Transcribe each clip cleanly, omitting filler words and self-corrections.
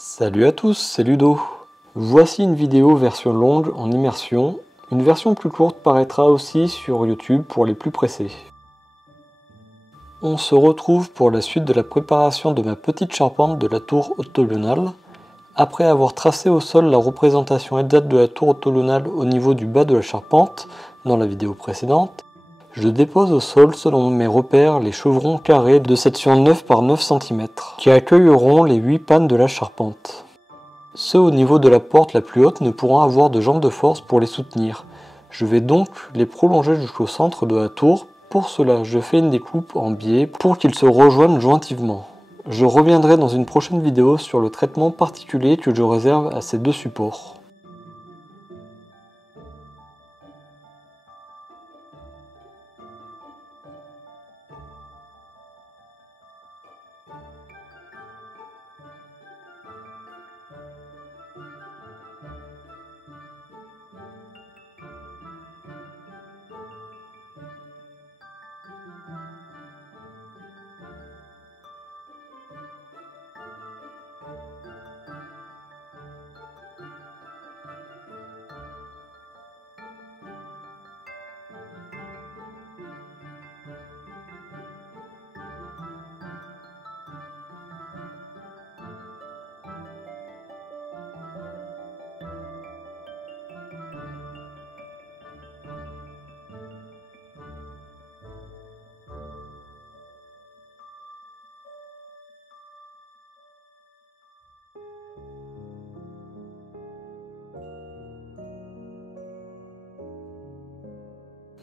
Salut à tous, c'est Ludo. Voici une vidéo version longue en immersion. Une version plus courte paraîtra aussi sur YouTube pour les plus pressés. On se retrouve pour la suite de la préparation de ma petite charpente de la tour octogonale. Après avoir tracé au sol la représentation exacte de la tour octogonale au niveau du bas de la charpente, dans la vidéo précédente, je dépose au sol selon mes repères les chevrons carrés de section 9 par 9 cm, qui accueilleront les 8 pannes de la charpente. Ceux au niveau de la porte la plus haute ne pourront avoir de jambes de force pour les soutenir. Je vais donc les prolonger jusqu'au centre de la tour. Pour cela, je fais une découpe en biais pour qu'ils se rejoignent jointivement. Je reviendrai dans une prochaine vidéo sur le traitement particulier que je réserve à ces deux supports.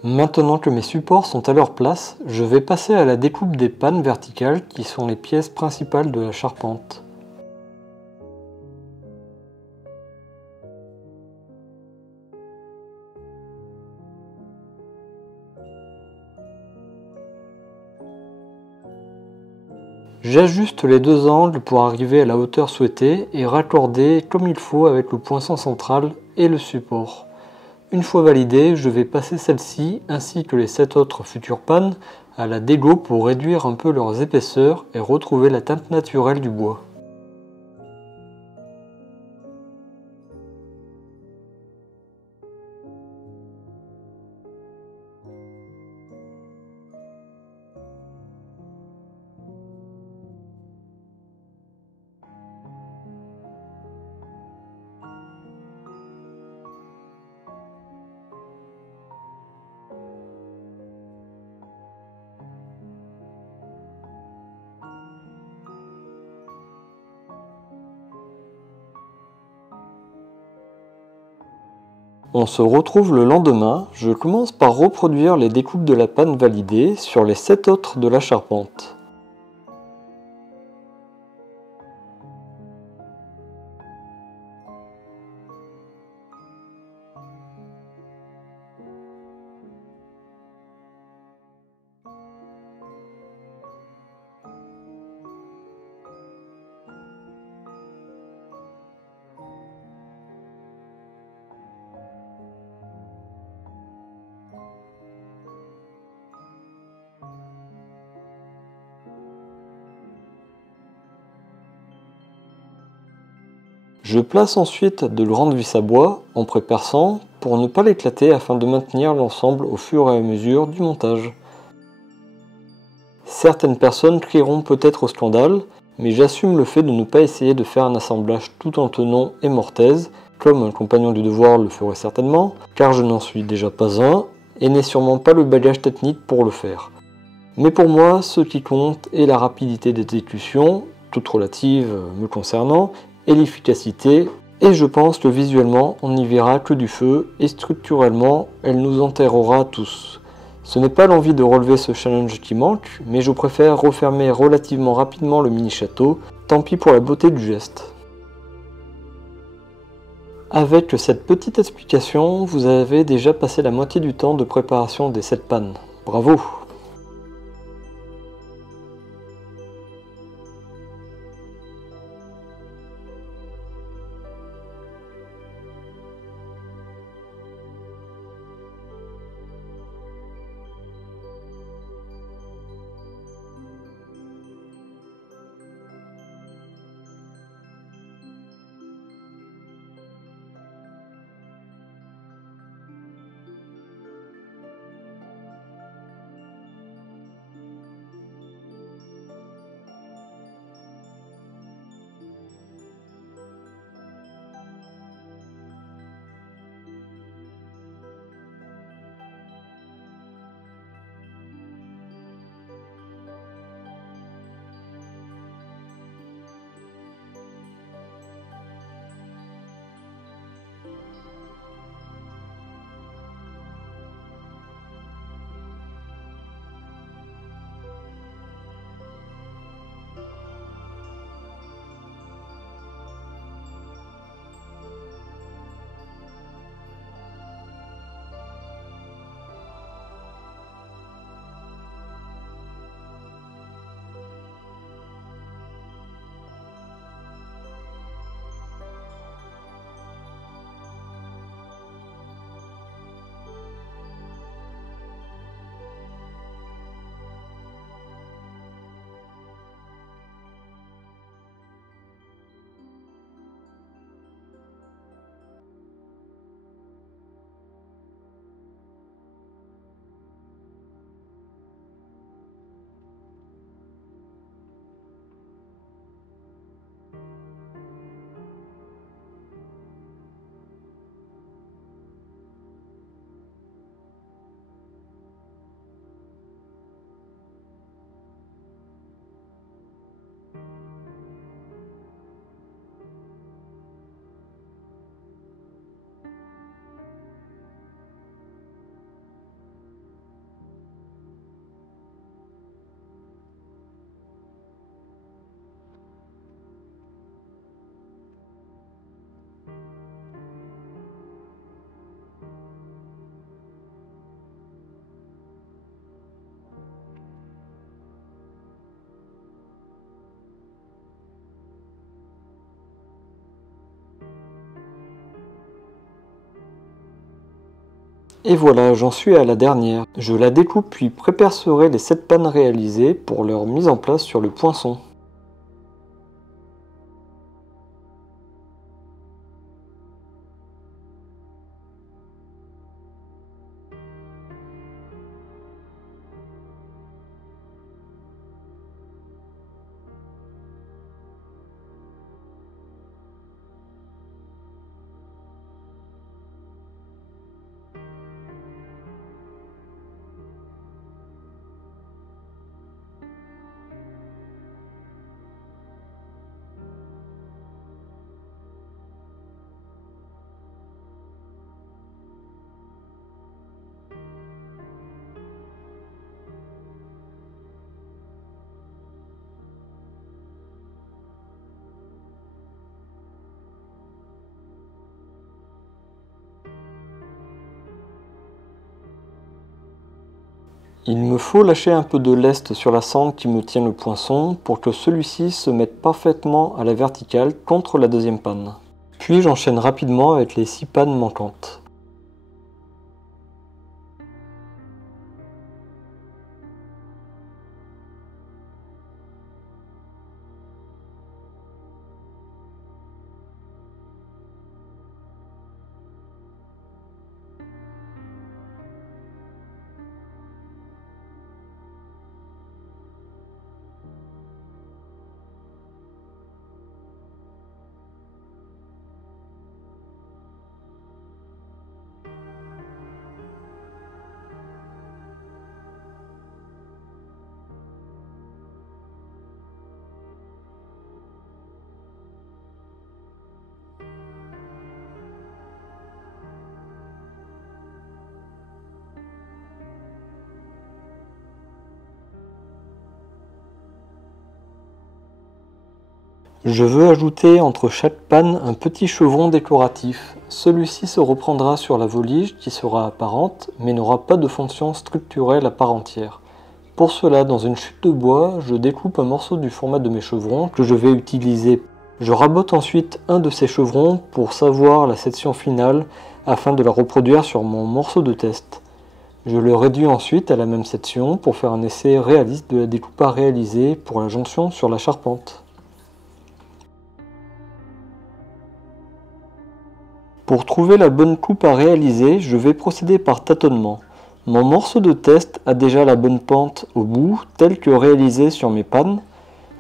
Maintenant que mes supports sont à leur place, je vais passer à la découpe des pannes verticales qui sont les pièces principales de la charpente. J'ajuste les deux angles pour arriver à la hauteur souhaitée et raccorder comme il faut avec le poinçon central et le support. Une fois validé, je vais passer celle-ci ainsi que les 7 autres futures pannes à la dégo pour réduire un peu leurs épaisseurs et retrouver la teinte naturelle du bois. On se retrouve le lendemain, je commence par reproduire les découpes de la panne validée sur les 7 autres de la charpente. Je place ensuite de grandes vis à bois en pré-perçant pour ne pas l'éclater afin de maintenir l'ensemble au fur et à mesure du montage. Certaines personnes crieront peut-être au scandale, mais j'assume le fait de ne pas essayer de faire un assemblage tout en tenon et mortaise, comme un compagnon du devoir le ferait certainement, car je n'en suis déjà pas un, et n'ai sûrement pas le bagage technique pour le faire. Mais pour moi, ce qui compte est la rapidité d'exécution, toute relative me concernant, et l'efficacité, et je pense que visuellement on n'y verra que du feu, et structurellement elle nous enterrera tous. Ce n'est pas l'envie de relever ce challenge qui manque, mais je préfère refermer relativement rapidement le mini-château, tant pis pour la beauté du geste. Avec cette petite explication, vous avez déjà passé la moitié du temps de préparation des 7 pannes. Bravo! Et voilà, j'en suis à la dernière. Je la découpe puis prépercerai les 7 pannes réalisées pour leur mise en place sur le poinçon. Il me faut lâcher un peu de lest sur la sangle qui me tient le poinçon pour que celui-ci se mette parfaitement à la verticale contre la deuxième panne. Puis j'enchaîne rapidement avec les 6 pannes manquantes. Je veux ajouter entre chaque panne un petit chevron décoratif. Celui-ci se reprendra sur la volige qui sera apparente mais n'aura pas de fonction structurelle à part entière. Pour cela, dans une chute de bois, je découpe un morceau du format de mes chevrons que je vais utiliser. Je rabote ensuite un de ces chevrons pour savoir la section finale afin de la reproduire sur mon morceau de test. Je le réduis ensuite à la même section pour faire un essai réaliste de la découpe à réaliser pour la jonction sur la charpente. Pour trouver la bonne coupe à réaliser, je vais procéder par tâtonnement. Mon morceau de test a déjà la bonne pente au bout, telle que réalisée sur mes pannes.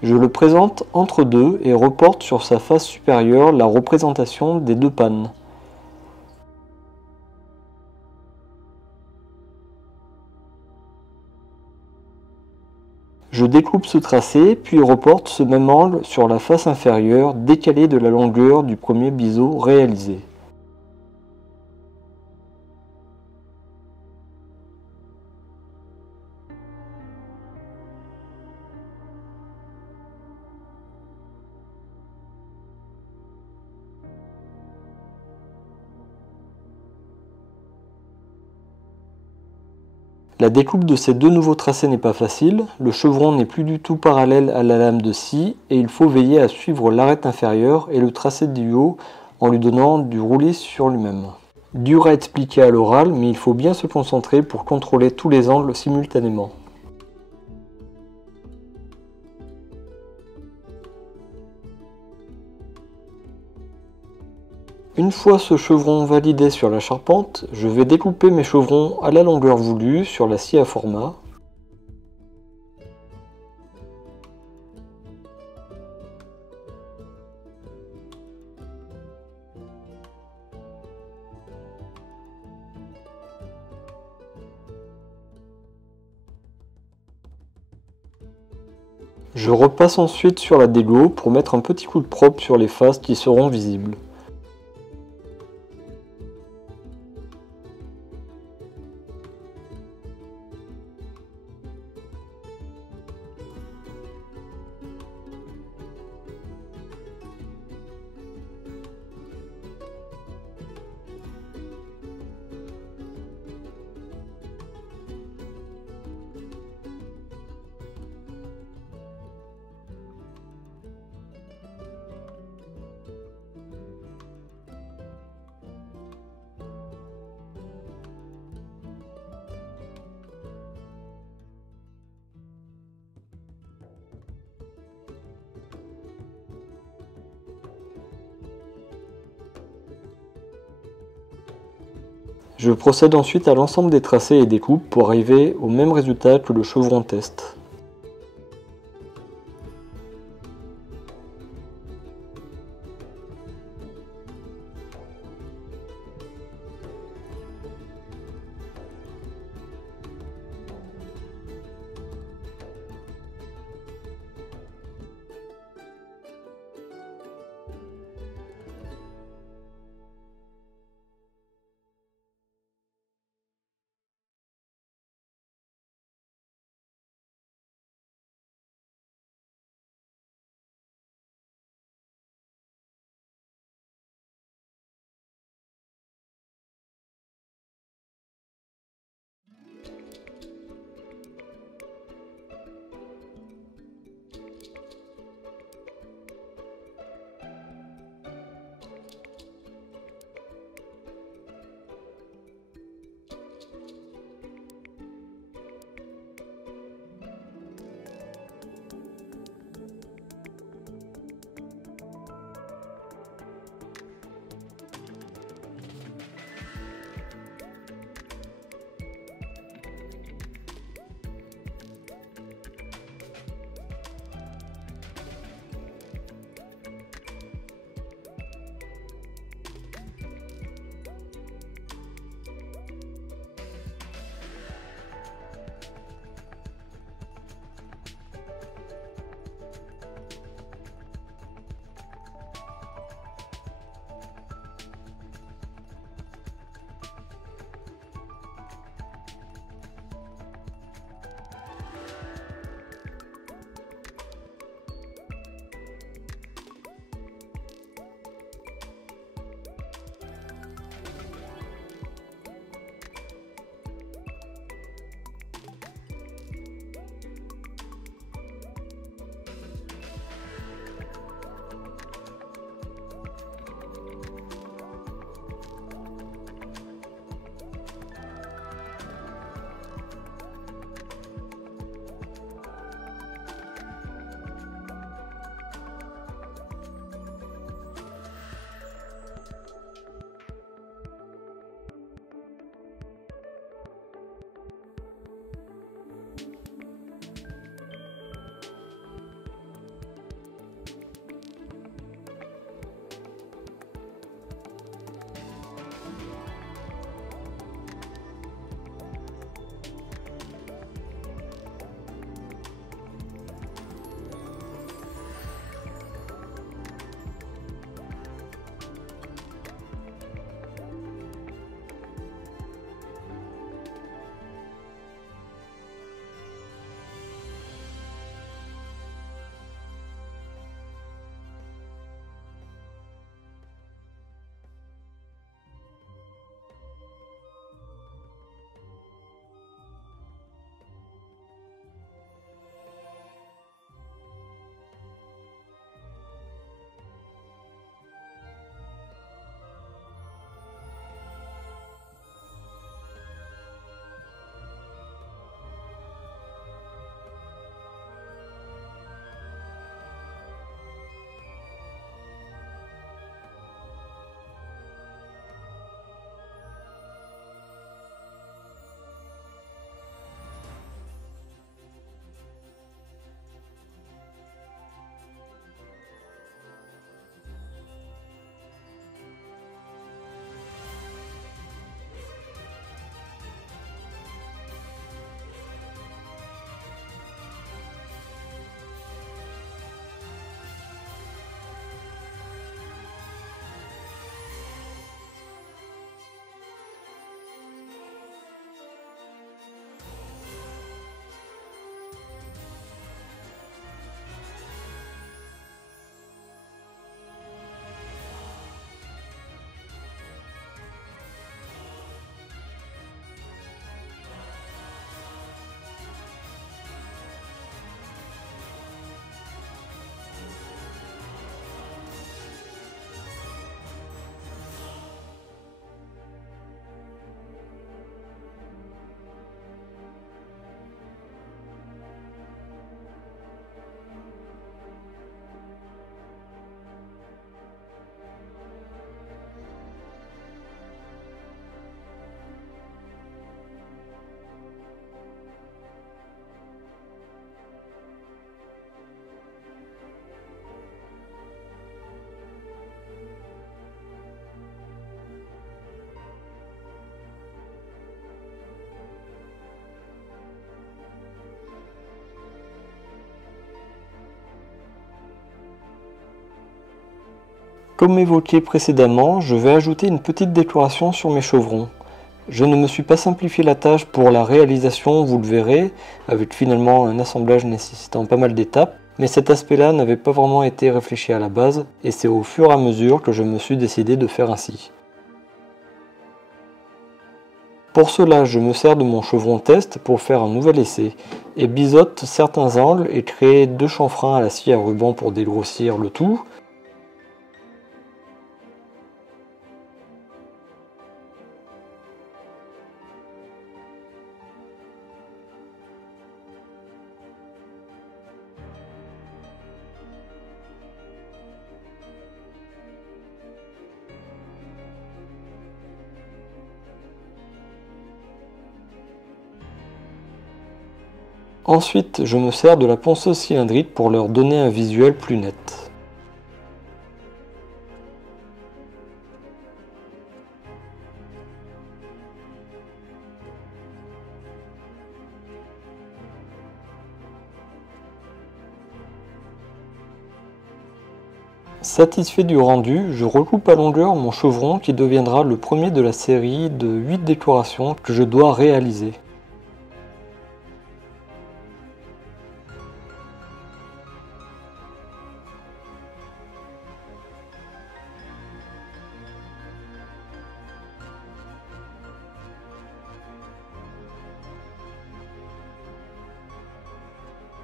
Je le présente entre deux et reporte sur sa face supérieure la représentation des 2 pannes. Je découpe ce tracé, puis reporte ce même angle sur la face inférieure décalée de la longueur du premier biseau réalisé. La découpe de ces 2 nouveaux tracés n'est pas facile, le chevron n'est plus du tout parallèle à la lame de scie et il faut veiller à suivre l'arête inférieure et le tracé du haut en lui donnant du roulis sur lui-même. Dur à expliquer à l'oral, mais il faut bien se concentrer pour contrôler tous les angles simultanément. Une fois ce chevron validé sur la charpente, je vais découper mes chevrons à la longueur voulue sur la scie à format. Je repasse ensuite sur la dégo pour mettre un petit coup de propre sur les faces qui seront visibles. Je procède ensuite à l'ensemble des tracés et des coupes pour arriver au même résultat que le chevron test. Comme évoqué précédemment, je vais ajouter une petite décoration sur mes chevrons. Je ne me suis pas simplifié la tâche pour la réalisation, vous le verrez, avec finalement un assemblage nécessitant pas mal d'étapes, mais cet aspect-là n'avait pas vraiment été réfléchi à la base, et c'est au fur et à mesure que je me suis décidé de faire ainsi. Pour cela, je me sers de mon chevron test pour faire un nouvel essai, et biseaute certains angles et créer 2 chanfreins à la scie à ruban pour dégrossir le tout. Ensuite, je me sers de la ponceuse cylindrique pour leur donner un visuel plus net. Satisfait du rendu, je recoupe à longueur mon chevron qui deviendra le premier de la série de 8 décorations que je dois réaliser.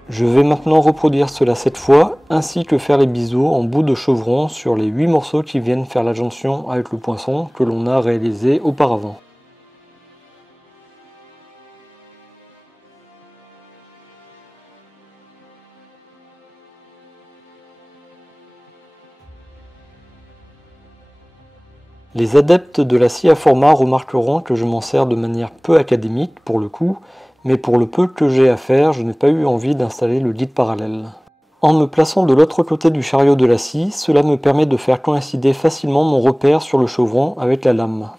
Je vais maintenant reproduire cela 7 fois, ainsi que faire les biseaux en bout de chevron sur les 8 morceaux qui viennent faire la jonction avec le poinçon que l'on a réalisé auparavant. Les adeptes de la scie à format remarqueront que je m'en sers de manière peu académique pour le coup, mais pour le peu que j'ai à faire, je n'ai pas eu envie d'installer le guide parallèle. En me plaçant de l'autre côté du chariot de la scie, cela me permet de faire coïncider facilement mon repère sur le chevron avec la lame.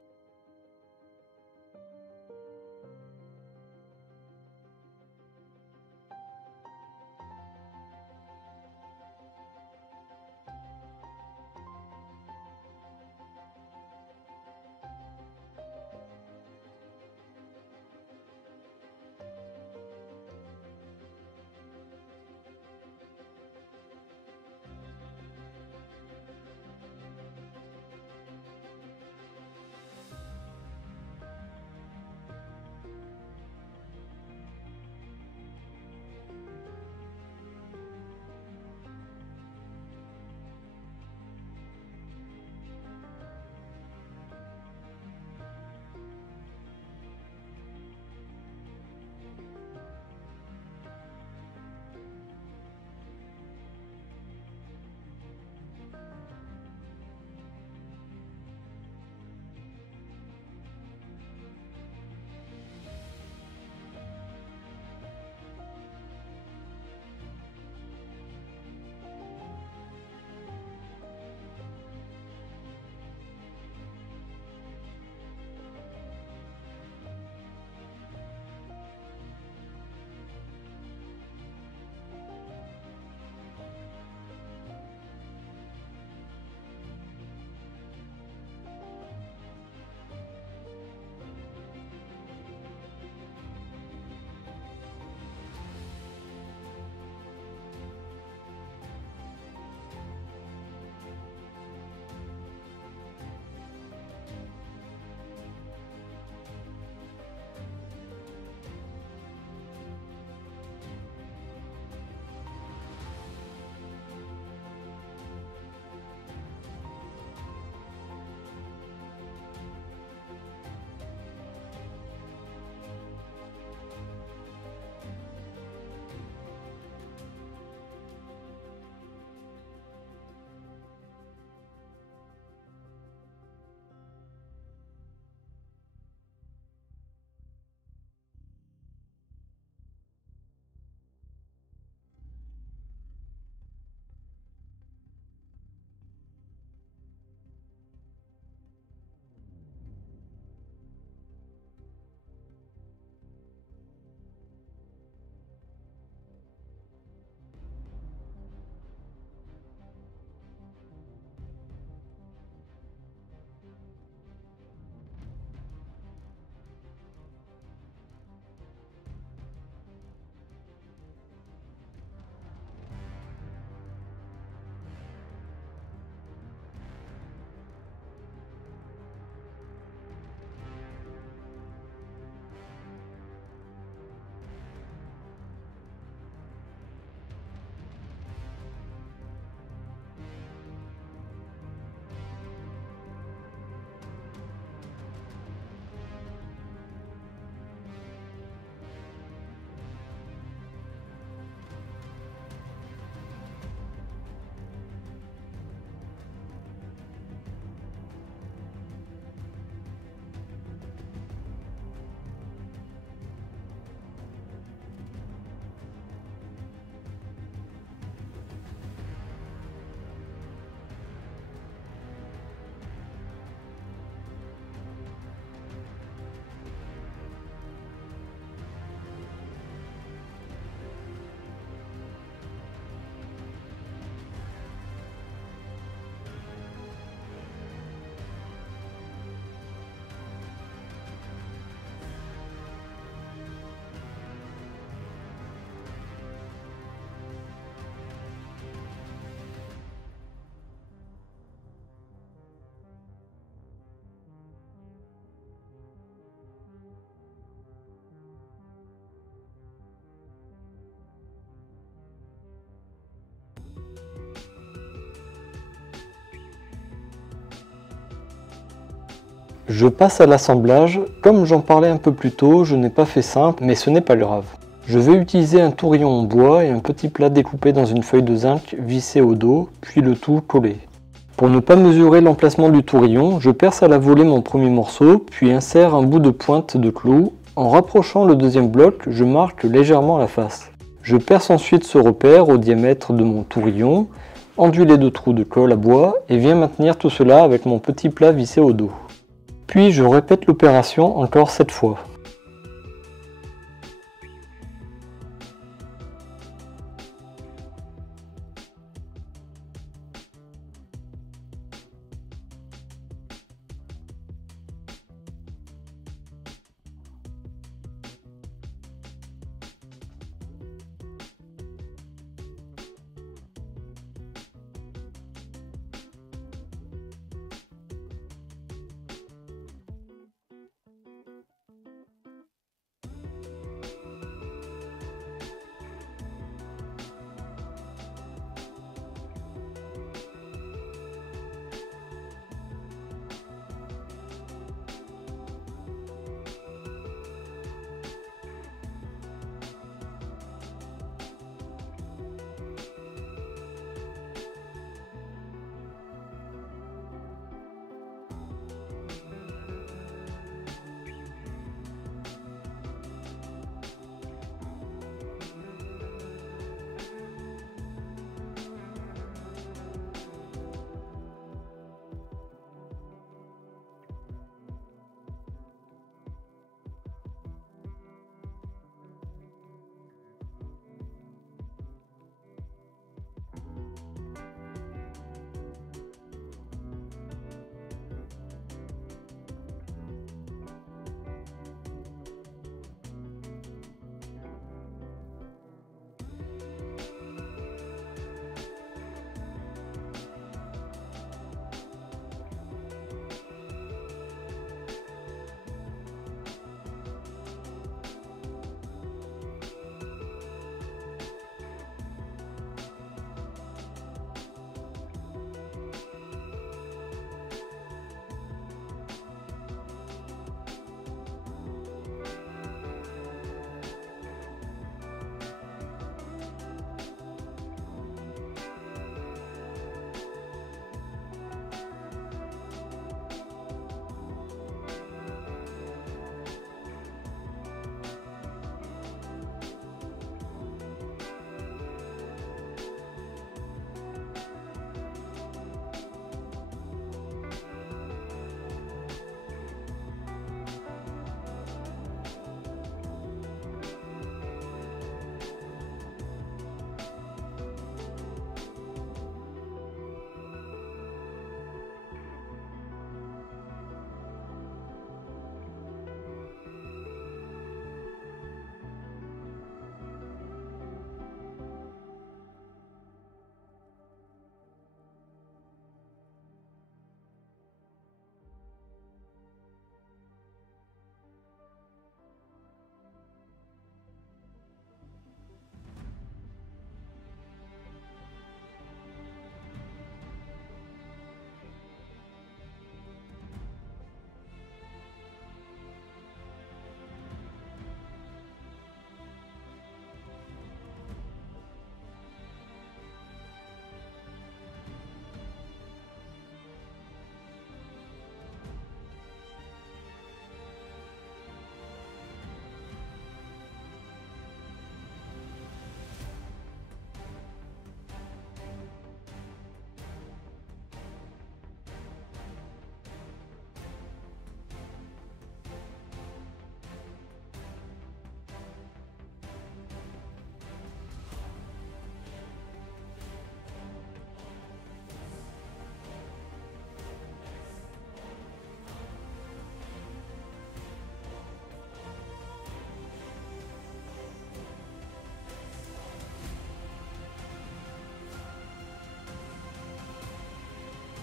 Je passe à l'assemblage. Comme j'en parlais un peu plus tôt, je n'ai pas fait simple, mais ce n'est pas grave. Je vais utiliser un tourillon en bois et un petit plat découpé dans une feuille de zinc vissé au dos, puis le tout collé. Pour ne pas mesurer l'emplacement du tourillon, je perce à la volée mon premier morceau, puis insère un bout de pointe de clou. En rapprochant le deuxième bloc, je marque légèrement la face. Je perce ensuite ce repère au diamètre de mon tourillon, enduis les 2 trous de colle à bois et viens maintenir tout cela avec mon petit plat vissé au dos. Puis je répète l'opération encore 7 fois.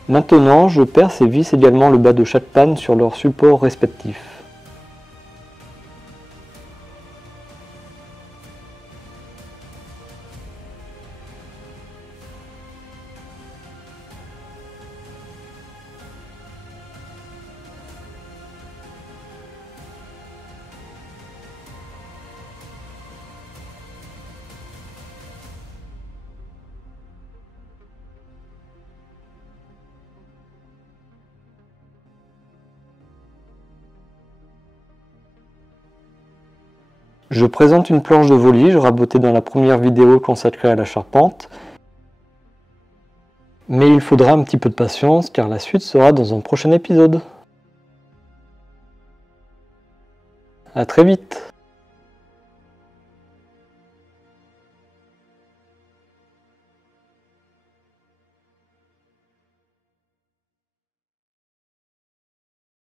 Maintenant, je perce et visse également le bas de chaque panne sur leurs supports respectifs. Je présente une planche de volige rabotée dans la première vidéo consacrée à la charpente. Mais il faudra un petit peu de patience car la suite sera dans un prochain épisode. À très vite!